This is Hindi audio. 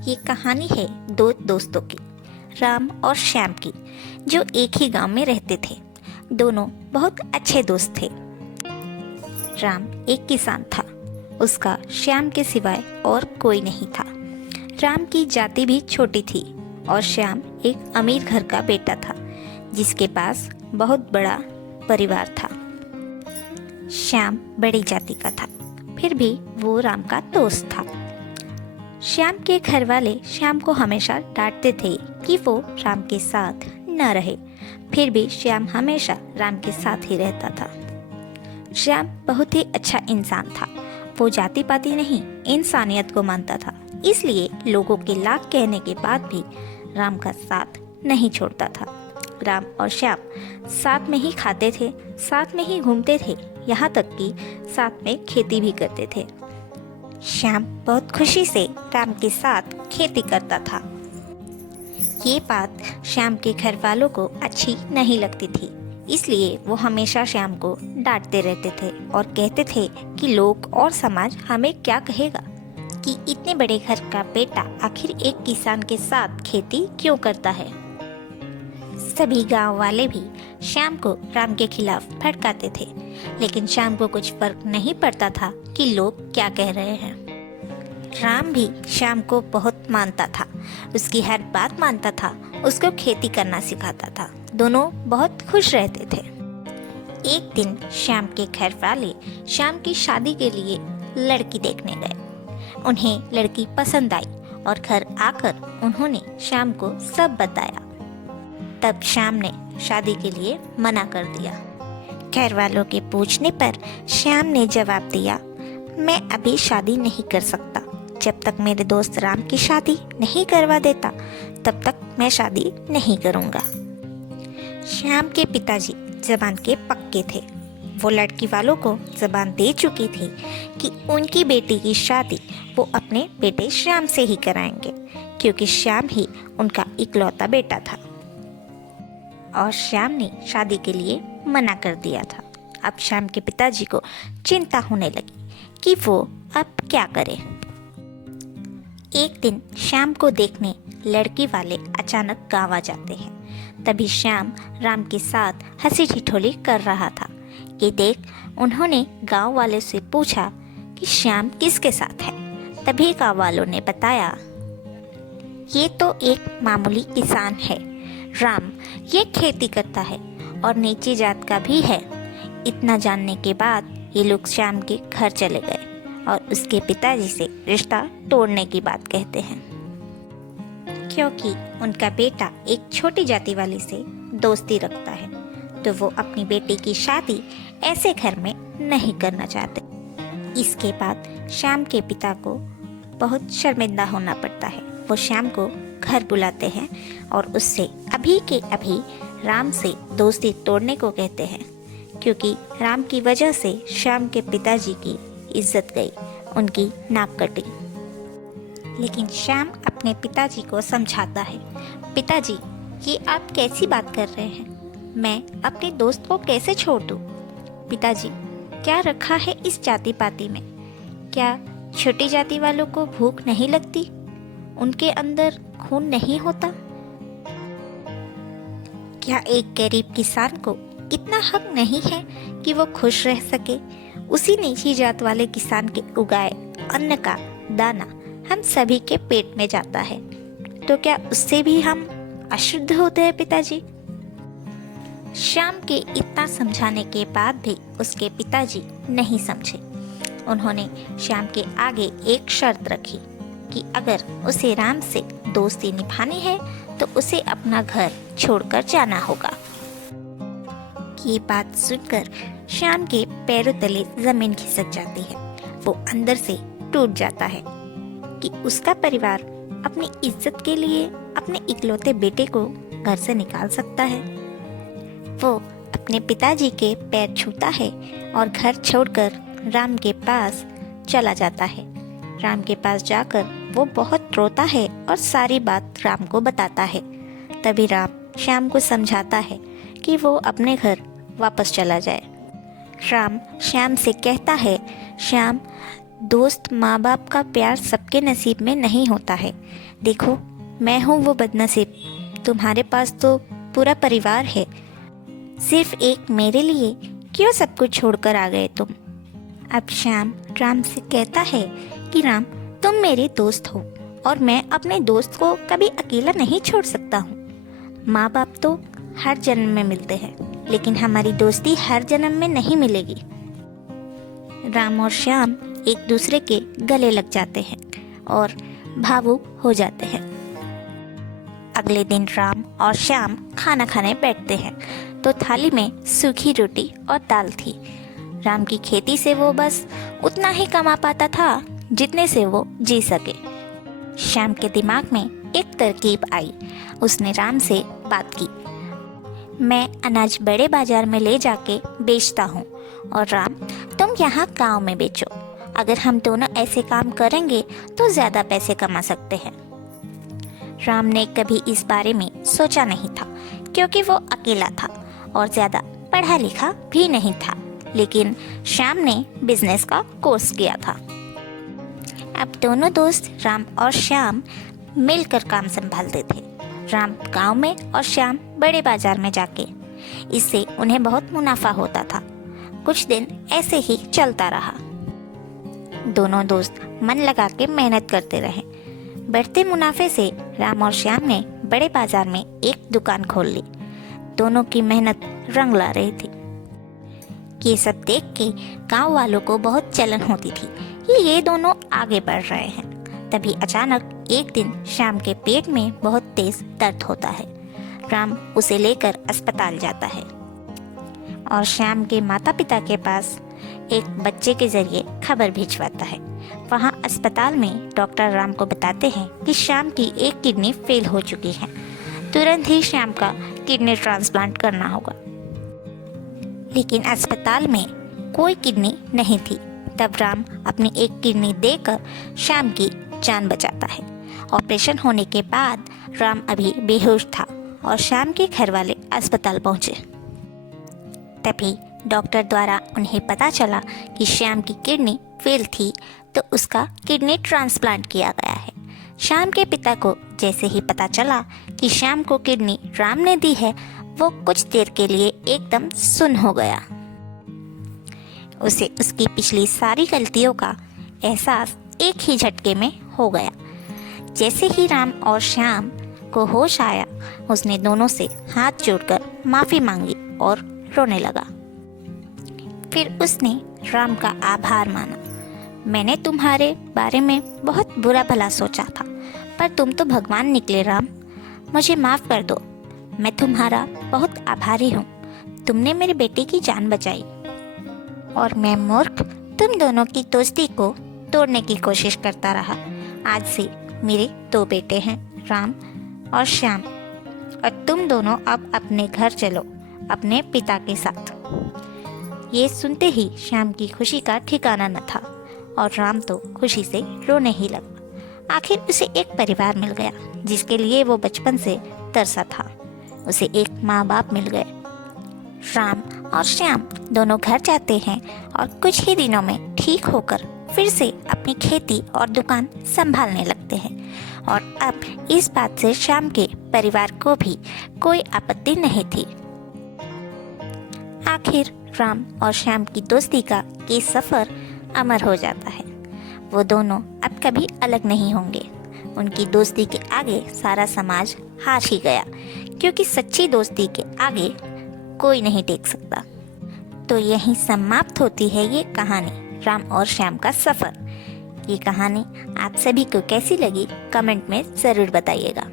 ये कहानी है दो दोस्तों की, राम और श्याम की, जो एक ही गांव में रहते थे। दोनों बहुत अच्छे दोस्त थे। राम एक किसान था। उसका श्याम के सिवाय और कोई नहीं था। राम की जाति भी छोटी थी और श्याम एक अमीर घर का बेटा था, जिसके पास बहुत बड़ा परिवार था। श्याम बड़ी जाति का था, फिर भी वो राम का दोस्त था। श्याम के घर वाले श्याम को हमेशा डांटते थे कि वो राम के साथ न रहे, फिर भी श्याम हमेशा राम के साथ ही रहता था। श्याम बहुत ही अच्छा इंसान था। वो जाति पाति नहीं, इंसानियत को मानता था। इसलिए लोगों के लाख कहने के बाद भी राम का साथ नहीं छोड़ता था। राम और श्याम साथ में ही खाते थे, साथ में ही घूमते थे, यहाँ तक कि साथ में खेती भी करते थे। श्याम बहुत खुशी से राम के साथ खेती करता था। ये बात श्याम के घर वालों को अच्छी नहीं लगती थी, इसलिए वो हमेशा श्याम को डांटते रहते थे और कहते थे कि लोग और समाज हमें क्या कहेगा कि इतने बड़े घर का बेटा आखिर एक किसान के साथ खेती क्यों करता है। सभी गांव वाले भी श्याम को राम के खिलाफ भड़काते थे, लेकिन श्याम को कुछ फर्क नहीं पड़ता था कि लोग क्या कह रहे हैं। राम भी श्याम को बहुत मानता था, उसकी हर बात मानता था, उसको खेती करना सिखाता था। दोनों बहुत खुश रहते थे। एक दिन श्याम के घर वाले श्याम की शादी के लिए लड़की देखने गए। उन्हें लड़की पसंद आई और घर आकर उन्होंने श्याम को सब बताया। तब श्याम ने शादी के लिए मना कर दिया। घर वालों के पूछने पर श्याम ने जवाब दिया, मैं अभी शादी नहीं कर सकता। जब तक मेरे दोस्त राम की शादी नहीं करवा देता, तब तक मैं शादी नहीं करूँगा। श्याम के पिताजी जबान के पक्के थे। वो लड़की वालों को जबान दे चुकी थी कि उनकी बेटी की शादी वो अपने बेटे श्याम से ही कराएंगे, क्योंकि श्याम ही उनका इकलौता बेटा था। और श्याम ने शादी के लिए मना कर दिया था। अब श्याम के पिताजी को चिंता होने लगी कि वो अब क्या करे। एक दिन श्याम को देखने लड़की वाले अचानक गाँव आ जाते हैं। तभी श्याम राम के साथ हंसी ठिठोली कर रहा था कि देख उन्होंने गांव वाले से पूछा कि श्याम किसके साथ है। तभी गांव वालों ने बताया, ये तो एक मामूली किसान है, राम ये खेती करता है और नीची जात का भी है। इतना जानने के बाद ये लोग श्याम के घर चले गए और उसके पिताजी से रिश्ता तोड़ने की बात कहते हैं, क्योंकि उनका बेटा एक छोटी जाति वाली से दोस्ती रखता है, तो वो अपनी बेटी की शादी ऐसे घर में नहीं करना चाहते। इसके बाद श्याम के पिता को बहुत शर्मिंदा होना पड़ता है। वो श्याम को घर बुलाते हैं और उससे अभी के अभी राम से दोस्ती तोड़ने को कहते हैं, क्योंकि राम की वजह से श्याम के पिताजी की इज्जत गई, उनकी नाक कटी। लेकिन श्याम अपने पिताजी को समझाता है, पिताजी ये आप कैसी बात कर रहे हैं, मैं अपने दोस्त को कैसे छोड़ दूँ। पिताजी क्या रखा है इस जाति पाति में, क्या छोटी जाति वालों को भूख नहीं लगती, उनके अंदर खून नहीं होता। क्या एक गरीब किसान को इतना हक नहीं है कि वो खुश रह सके। उसी नीची जात वाले किसान के उगाए अन्न का दाना हम सभी के पेट में जाता है, तो क्या उससे भी हम अशुद्ध होते हैं पिताजी। श्याम के इतना समझाने के बाद भी उसके पिताजी नहीं समझे। उन्होंने श्याम के आगे एक शर्त रखी कि अगर उसे राम से दोस्ती निभानी है तो उसे अपना घर छोड़कर जाना होगा। ये बात सुनकर श्याम के पैरों तले जमीन खिसक जाती है। वो अंदर से टूट जाता है कि उसका परिवार अपनी इज्जत के लिए अपने इकलौते बेटे को घर से निकाल सकता है। वो अपने पिताजी के पैर छूता है और घर छोड़कर राम के पास चला जाता है। राम के पास जाकर वो बहुत रोता है और सारी बात राम को बताता है। तभी राम श्याम को समझाता है कि वो अपने घर वापस चला जाए। राम श्याम से कहता है, श्याम दोस्त माँ बाप का प्यार सबके नसीब में नहीं होता है। देखो, मैं हूँ वो बदनसीब, तुम्हारे पास तो पूरा परिवार है, सिर्फ एक मेरे लिए क्यों सब कुछ छोड़कर आ गए तुम। अब श्याम राम से कहता है कि राम, तुम मेरे दोस्त हो और मैं अपने दोस्त को कभी अकेला नहीं छोड़ सकता हूँ। माँ बाप तो हर जन्म में मिलते हैं, लेकिन हमारी दोस्ती हर जन्म में नहीं मिलेगी। राम और श्याम एक दूसरे के गले लग जाते हैं और भावुक हो जाते हैं। अगले दिन राम और श्याम खाना खाने बैठते हैं तो थाली में सूखी रोटी और दाल थी। राम की खेती से वो बस उतना ही कमा पाता था जितने से वो जी सके। श्याम के दिमाग में एक तरकीब आई। उसने राम से बात की, मैं अनाज बड़े बाजार में ले जाके बेचता हूँ और राम, तुम यहाँ गांव में बेचो। अगर हम दोनों ऐसे काम करेंगे तो ज़्यादा पैसे कमा सकते हैं। राम ने कभी इस बारे में सोचा नहीं था क्योंकि वो अकेला था और ज़्यादा पढ़ा लिखा भी नहीं था, लेकिन श्याम ने बिजनेस का कोर्स किया था। अब दोनों दोस्त राम और श्याम मिलकर काम संभालते थे। राम गांव में और श्याम बड़े बाजार में जाके। इससे उन्हें बहुत मुनाफा होता था। कुछ दिन ऐसे ही चलता रहा। दोनों दोस्त मन लगा के मेहनत करते रहे। बढ़ते मुनाफे से राम और श्याम ने बड़े बाजार में एक दुकान खोल ली। दोनों की मेहनत रंग ला रही थी। ये सब देख के गांव वालों को बहुत जलन होती थी कि ये दोनों आगे बढ़ रहे हैं। तभी अचानक एक दिन श्याम के पेट में बहुत तेज दर्द होता है। राम उसे लेकर अस्पताल जाता है और श्याम के माता पिता के पास एक बच्चे के जरिए खबर भिजवाता है। वहाँ अस्पताल में डॉक्टर राम को बताते हैं कि श्याम की एक किडनी फेल हो चुकी है, तुरंत ही श्याम का किडनी ट्रांसप्लांट करना होगा। लेकिन अस्पताल में कोई किडनी नहीं थी। तब राम अपनी एक किडनी देकर श्याम की जान बचाता है। ऑपरेशन होने के बाद राम अभी बेहोश था और श्याम के घर वाले अस्पताल पहुंचे। तभी डॉक्टर द्वारा उन्हें पता चला कि श्याम की किडनी फेल थी, तो उसका किडनी ट्रांसप्लांट किया गया है। श्याम के पिता को जैसे ही पता चला कि श्याम को किडनी राम ने दी है, वो कुछ देर के लिए एकदम सुन्न हो गया। उसे उसकी पिछली सारी गलतियों का एहसास एक ही झटके में हो गया। जैसे ही राम और श्याम को होश आया, उसने दोनों से हाथ जोड़कर माफ़ी मांगी और रोने लगा। फिर उसने राम का आभार माना। मैंने तुम्हारे बारे में बहुत बुरा भला सोचा था, पर तुम तो भगवान निकले राम, मुझे माफ़ कर दो। मैं तुम्हारा बहुत आभारी हूँ। तुमने मेरे बेटे की जान बचाई और मैं मूर्ख तुम दोनों की दोस्ती को तोड़ने की कोशिश करता रहा। आज से मेरे 2 बेटे हैं, राम और श्याम, और तुम दोनों अब अपने घर चलो अपने पिता के साथ। ये सुनते ही श्याम की खुशी का ठिकाना न था और राम तो खुशी से रोने ही लगा। आखिर उसे एक परिवार मिल गया जिसके लिए वो बचपन से तरसा था। उसे एक माँ बाप मिल गए। राम और श्याम दोनों घर जाते हैं और कुछ ही दिनों में ठीक होकर फिर से अपनी खेती और दुकान संभालने लगते हैं। और अब इस बात से श्याम के परिवार को भी कोई आपत्ति नहीं थी। आखिर राम और श्याम की दोस्ती का ये सफ़र अमर हो जाता है। वो दोनों अब कभी अलग नहीं होंगे। उनकी दोस्ती के आगे सारा समाज हार ही गया, क्योंकि सच्ची दोस्ती के आगे कोई नहीं टेक सकता। तो यहीं समाप्त होती है ये कहानी, राम और श्याम का सफ़र। ये कहानी आप सभी को कैसी लगी कमेंट में ज़रूर बताइएगा।